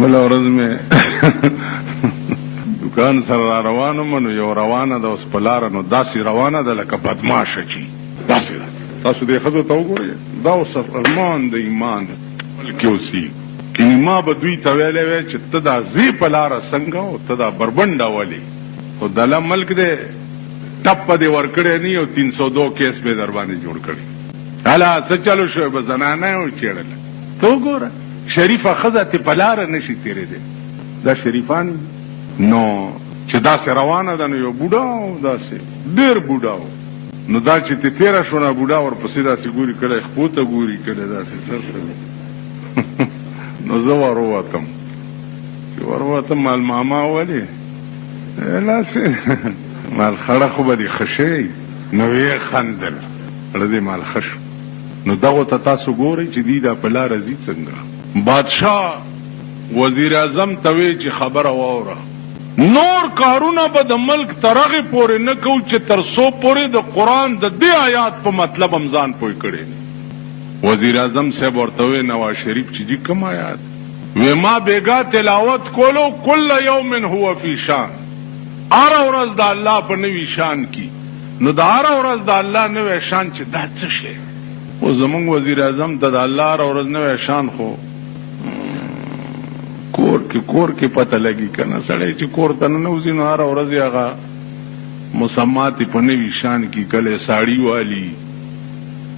بل ورځ مې دکان سره را روانم نو یو روانه ده اوس په لاره نو داسې روانه ده لکه بدماشه چې داسې تاسو دې ښځو ته وګورئ دا اوس ارمان د ایمان بلکې اوسي کني ما به دوی ته ویلی وی چې ته دا ځې په لاره څنګه او ته دا بربنډه ولې خو دله ملک دی ټپه دې ورکړی نه او 302 کیس به در باندې جوړ کړي هله څه چلو شوی به زنانه یې وچېړله ته وګوره شریفه ښځه تې په لاره نشي تېرېدی دا شریفان نو چې داسې روانه ده نو یو بوډا و داسې ډېر بوډا و نو دا چې تې تېره شو نه بوډا ورپسې داسې ګوري کله خپو ته ګوري کله داسې سر نو زه وروتم چې وروتم مال ماما ولې لاسې مال خړه خو به دې ښه شی نو ویې خندل اړه دې مال ښه شو نو دغو ته تاسو ګورئ چې دوی دا په لاره ځي څنګه بادشاه وزیر اعظم ته وی چې خبره واوره نور کارونه به د ملک ترغې پورې نه کوو چې تر څو پورې د قرآن د دې آیات په مطلب هم ځان پوه کړی وزیر اعظم صاحب ورته وی نواز شریف چې جی کوم آیات وی ما بیګا تلاوت کولو کل یوم هو فی شان هره ورځ د الله په نوي شان کې نو د هره ورځ د الله نوی شان چې دا څه شی خو زمونږ وزیر اعظم ته د الله هره ورځ نوی شان خو کور کې پته لګي که نه سړی چې کور ته ننوځي نو هره ورځ یې هغه مسمات یې په نوي شان کې کله یې ساړي والي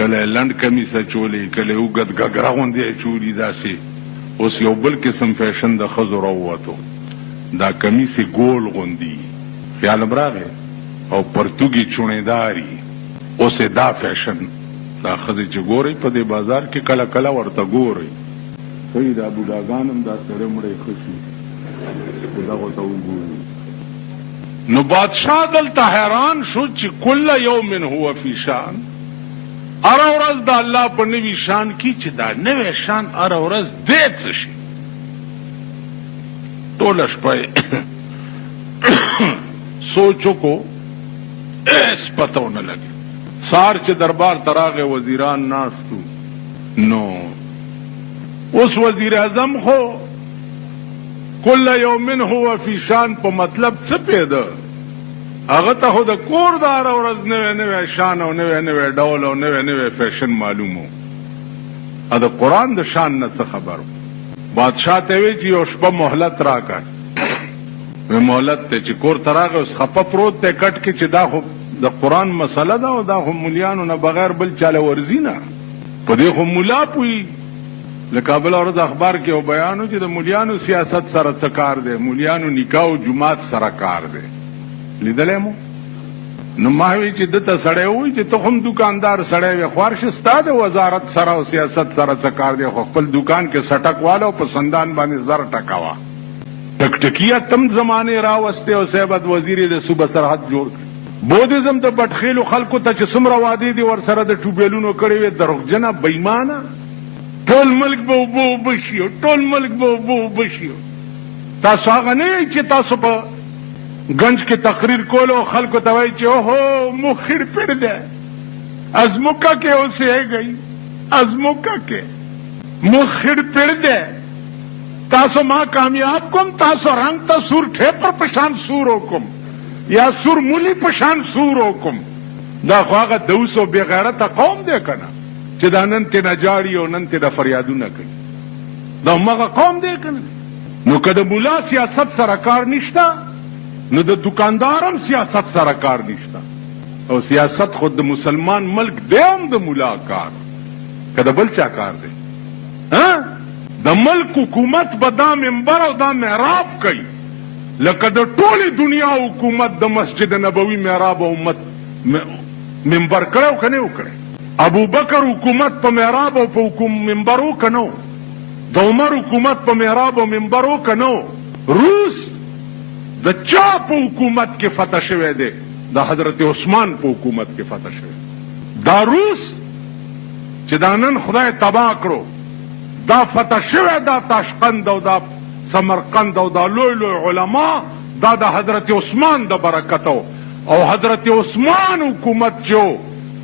کله یې لنډ کمیس اچولی کله یې اوږد ګګره غوندې اچولي داسې اوس یو بل قسم فیشن د ښځو راووتو دا کمیس یې ګول غوندي خیال م راغی او پرتوګې چوڼېداري اوس یې دا فیشن دا ښځې چې ګورئ په دې بازار کې کله کله ورته ګورئ ښایي دا بوډاګان هم دا سړی مړی ښه شي خو دغو ته وګورو نو بادشاه دلته حیران شو چې کل یوم هو فی شان هره ورځ د الله په نوي شان کې چې دا نوی شان هره ورځ دی څه شي ټوله شپه سوچ وکړو هېڅ پته ونه لګي سهار چې دربار ته راغی وزیران ناستو نو اوس وزیر اعظم خو کل یوم هو فی شان په مطلب څه پیدا هغه ته خو د کور د هره ورځ نوی نوی شان او نوی نوی ډول او نوی نوی فیشن معلوم و د قرآن د شان نه څه خبر بادشاه ته وی چې یو شپه مهلت راکړ مهلت ته چې کور ته راغی اوس خفه پروت دی کټ کې چې دا خو د قرآن مسله ده او دا خو مولیانو نه بغیر بل چاله ورځي نه په دې خو مولا پوهي لکه بله ورځ اخبار کې یو بیان چې د مولیانو سیاست سره څه کار دی مولیانو نکاح او جومات سره کار دی لیدلی مو نو ما وی چې دته سړی ووایي چې ته هم دکاندار سړی وې خوار شه ستا د وزارت سره او سیاست سره څه کار دی خو خپل دکان کې سټک واله او په سندان باندې زر ټکوه ټکټکیه تم زمانې راوستې او صاحبت وزیر یې د صوبه سرحد جوړ کړ بودیزم د بټخیلو خلکو ته چې څومره وعدې دي ورسره د ټوبیلونو کړې وې دروغجنه بېایمانه ټول ملک به اوبه اوبه شي ټول ملک به اوبه اوبه شي تاسو هغه نه یئ چې تاسو په گنج کې تقریر کولو خلکو ته وایي چې اوهو مو خیر پړ ده ازموکا کې اوسېږئ ازموکا کې مو خیر پړ ده تاسو ما کامیاب کوم تاسو رنگ ته سور ټیپر پشان سور وکم یا سور مولی پشان سور وکم دا خو هغه دوس او بې غیرته قوم دی که نه چې دا نن تې نه جاړي او نن تې د فریادونه کوي دا همغه قوم دی که نه نو که د مولا سیاست سره کار نشته نو د دکاندار هم سیاست سره کار نشته او سیاست خود د مسلمان ملک دی هم د مولا کار که د بل چا کار دی د ملک حکومت به دا منبر او دا محراب کوي لکه د ټولې دنیا حکومت د مسجد نبوي محراب او امت منبر کړی او که نه وکړی ابو بکر حکومت په محراب او په منبر و که نه د عمر حکومت په محراب او منبر و که نه روس د چا په حکومت کې فتح شوی دی د حضرت عثمان په حکومت کې فتح شوی دا روس چې دا نن خدای تباه کړو دا فتح شوی دا تاشقند او دا سمرقند او دا لوی لوی علما دا د حضرت عثمان د برکتو او حضرت عثمان حکومت جو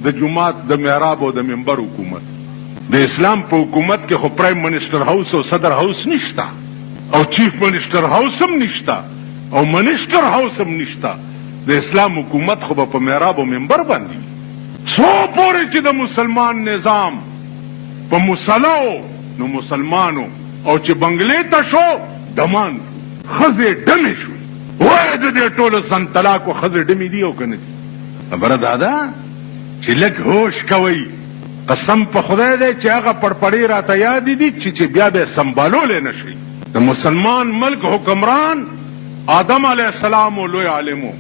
د جماعت د محراب او د منبر حکومت د اسلام په حکومت کې خو پرایم منسٹر هاوس او صدر هاوس نشتا او چیف منسٹر هاوس هم نشتا او منسٹر هاوس هم نشتا. د اسلام حکومت خو په محراب او منبر باندې سو پورې چې د مسلمان نظام په مصلو نو مسلمانو او چې بنگلې ته شو دمان خزې ډمې شو. وای د دې ټولو سن طلاقو خزې ډمې دي او کنه دي. خبره دا ده چې لږ هوش کوئ. قسم په خدای دی چې هغه پړپړې راته یاد دي چې بیا به سنبالولی نه شي. د مسلمان ملک حکمران آدم علیه السلام و لوی عالمو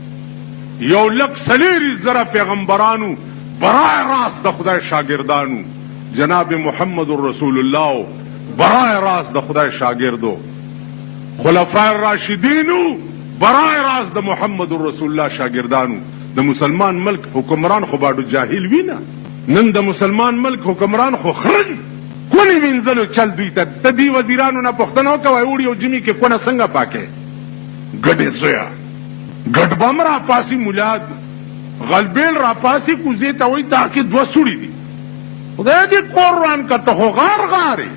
یو لک سلیری زره پیغمبرانو برای راست د خدای شاگردانو جناب محمد رسول الله برای راست د خدای شاگردو خلفای راشدینو برای راست د محمد رسول الله شاگردانو. د مسلمان ملک حکمران خو باډو جاهل وینا. نن د مسلمان ملک حکمران خو خرج کونی وینځلو چل دوی ته د دې وزیرانو نه پوښتنه وکوئ وړي او جمعې کې کونه څنګه پاکې ګډې زویا ګډ بم را پاسي مولاد غلبیل را پاسي کوزې ته وایي تا کې دوه سوړي دي. خدای دې قرآن که ته خو غار غارې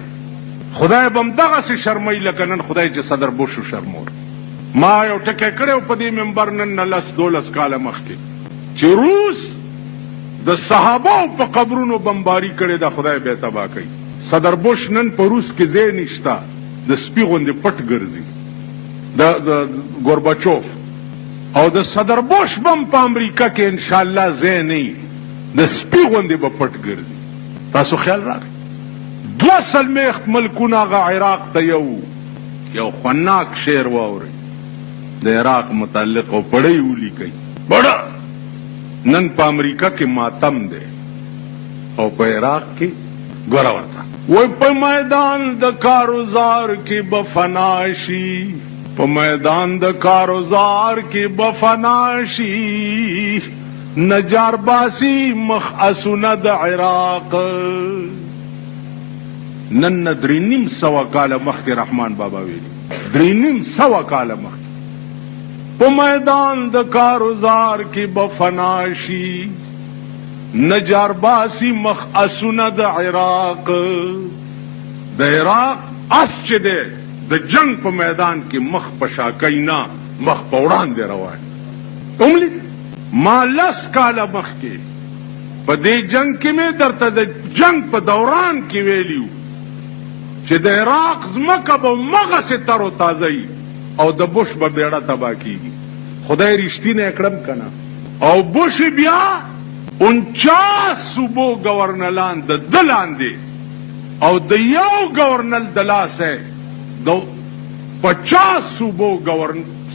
خدای به همدغسې شرموي لکه نن خدای چې صدر بوش شرمور. ما یو ټکی کړی په دې منبر نن نه 10-12 کاله مخکې چې روس د صحابو په قبرونو بمباری کړې ده خدای به تباه کوي. صدر بوش نن په روس کې ځای نشته د سپي غوندې پټ ګرځي د ګورباچوف او د صدر بوش بم په امریکا کې انشاءالله ځای نه د سپي غوندې به پټ ګرځي. تاسو خیال راکړئ 2 سلمیخت ملکونه هغه عراق ته یو خناک شعر واورئ د عراق متعلق او پړی ولیکئ بڑا نن په امریکا کې ماتم دی او په عراق کې ګوره ورته وای په میدان د کاروزار کې بفناشي په میدان د کاروزار کې بفناشي نجار باسی مخ اسونه د عراق. نن 350 کاله مخکې رحمان بابا ویلي 350 کاله مخکې په میدان د کاروزار کې بفناشي نجار باسی مخ اسونه د عراق. د عراق اس چې دی د جنگ په میدان کې مخ په شاکۍ نه مخ په وړاندې روان. اوملی ما 10 کاله مخکې په دې جنگ کې مې درته د جنگ په دوران کې ویلیو چې د عراق ځمکه به مغسې تر و تازه وي او د بوش به بیړه تباه کیږي. خدای رښتینی کړم کنه او بوش بیا 49 صوبو گورنران د لاندې او د یو گورنر د لاسه د 50 صوبو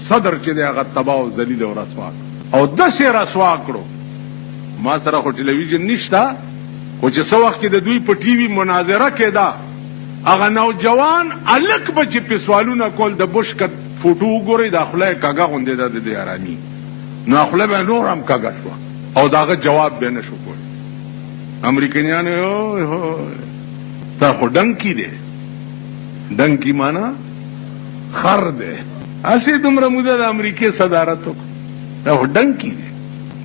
صدر چې دی هغه تباه او ذلیل او رسوا او داسې رسوا کړو. ما سره خو ټلویزیون نشته خو چې څه وخت کې د دوی په ټي وي مناظره کېده هغه نوجوان الک به چې پې سوالونه کول د بوش فوټو وګورئ د خوله یې کږه غوندې ده د دې ارامي نو خوله به نور هم کږه شوه او د هغه جواب به نه شو کولی. امریکنیانو تا خو ډنکي دی ډنکي معنا خر دی هسې دومره موده د امریکې صدارت وکړو دا خو ډنکي دی.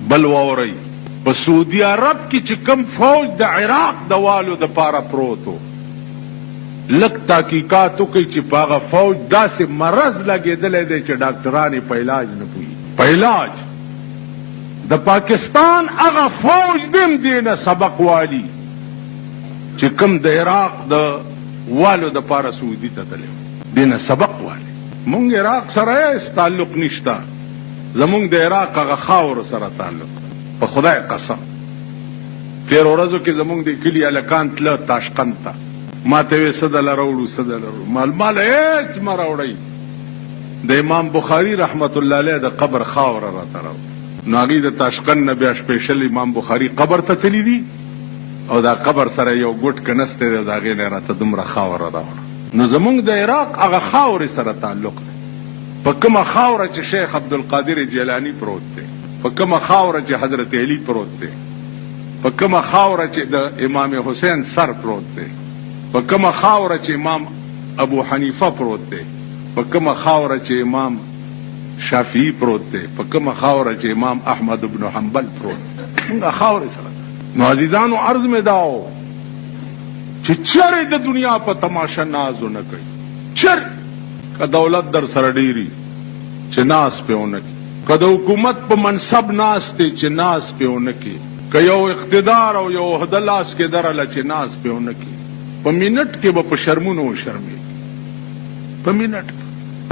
بل واورئ په سعودي عرب کې چې کوم فوج د عراق د والو دپاره پروت و لک تحقیقات وکړئ چې په هغه فوج داسې مرض لګېدلی دی چې ډاکټران یې په علاج نه پوهېږي. په علاج د پاکستان هغه فوج بیم دې نه سبق والي چې کوم د عراق د والو دپاره سعودي ته تللی دې نه سبق والي. مونږ عراق سره هیڅ تعلق نشته زمونږ د عراق هغه خاورو سره تعلق په خدای قسم. تېرو ورځو کې زمونږ د کلي هلکان تله تاشقند ته ما ته وې څه دله راوړو څه دله راوړو مال هېڅ مه راوړئ. د امام بخاري رحمت الله علیه د قبر خاوره راته راوړه نو هغوی د تاشقند نه بیا سپیشل امام بخاري قبر ته تللی دي او دا قبر سره یو ګوټ کنستی دی د هغې نه یې راته دومره خاوره راوړه. نو زمونږ د عراق هغه خاورې سره تعلق دی. په کومه خاوره چې شیخ عبدالقادر جیلاني پروت دی په کومه خاوره چې حضرت علي پروت دی په کومه خاوره چې د امام حسین سر پروت دی په کومه خاوره چې امام ابو حنیفه پروت دی په کومه خاوره چې امام شافعي پروت دی په کومه خاوره چې امام احمد بن حنبل پروت دی مونږ خاورې سره. نو عزیزانو عرض مې داو چې چرې د دنیا په تماشا ناز نه کوي، چر که دولت در سره ډیری چې ناز پیونه کی، که د حکومت په منصب ناز ته چې ناز پیونه کی، که یو اقتدار او یو عہده لاس کې درله چې ناز پیونه کی، په منټ کې به په شرمونو شرمې، په منټ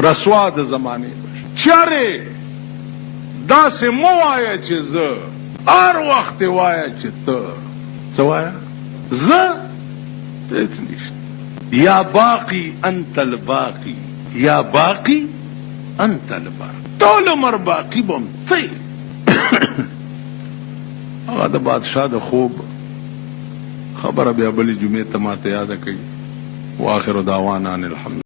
رسوا د زمانه چرې داسې مو وایه چې زه هر وخت وایه چې ته څه وایه زه هیڅ نشته. یا باقی انت الباقی، یا باقی انت الباقی، ټول عمر باقی بم تی. هغه د بادشاه د خوب خبره بیا بلې جمعې ته ماته یاده کوي. واخر دعوانا ان الحمد